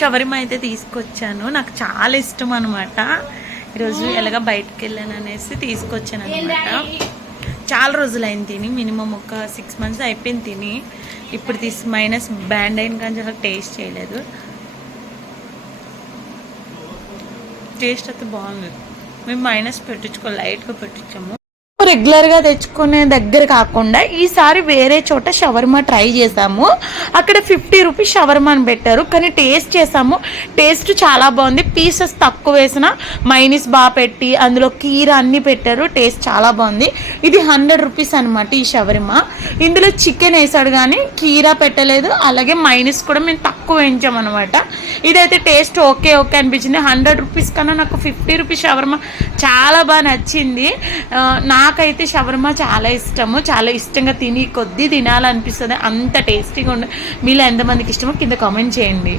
Shawarma అయితే తీసుకొచ్చాను. నాకు చాలా ఇష్టం అనమాట. ఈరోజు ఎలాగ బయటకు వెళ్ళాను అనేసి తీసుకొచ్చాను అనమాట. చాలా రోజులైంది తిని, మినిమం ఒక 6 months అయిపోయింది తిని. ఇప్పుడు మైనస్ బ్యాండ్ అయిన కానీ అసలు టేస్ట్ చేయలేదు. టేస్ట్ అయితే బాగుంది. మేము మైనస్ పెట్టించుకో లైట్గా పెట్టించాము. రెగ్యులర్గా తెచ్చుకునే దగ్గర కాకుండా ఈసారి వేరే చోట షవర్మా ట్రై చేసాము. అక్కడ 50 రూపీస్ షవర్మా అని పెట్టారు, కానీ టేస్ట్ చేసాము. టేస్ట్ చాలా బాగుంది. పీసెస్ తక్కువ వేసిన మైనస్ బాగా పెట్టి అందులో కీర అన్నీ పెట్టారు. టేస్ట్ చాలా బాగుంది. ఇది 100 రూపీస్ అనమాట ఈ షవర్మా. ఇందులో చికెన్ వేసాడు కానీ కీర పెట్టలేదు, అలాగే మైనస్ కూడా మేము తక్కువ వేయించామన్నమాట. ఇదైతే టేస్ట్ ఓకే అనిపించింది. 100 రూపీస్ కన్నా నాకు 50 రూపీస్ షవర్మా చాలా బాగా నచ్చింది. నాకైతే షవర్మా చాలా ఇష్టము. చాలా ఇష్టంగా తిని కొద్దీ తినాలనిపిస్తుంది. అంత టేస్టీగా ఉండే. మీలో ఎంతమందికి ఇష్టమో కింద కామెంట్ చేయండి.